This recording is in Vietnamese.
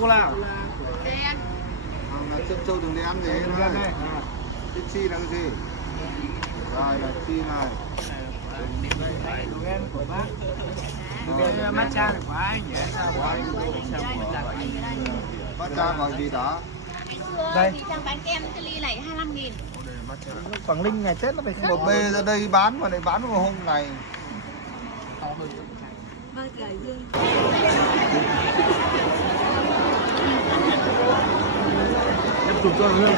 sô la đen châm châu đường đen thế này chi là cái gì rồi là chi này matcha là quá nhỉ matcha gọi gì đó anh xưa Đây. thì đang bán kem cái ly này 25.000 Quảng Ninh ngày Tết nó phải một bê ra đây bán mà lại bán vào hôm này vâng cả dương em chụp cho luôn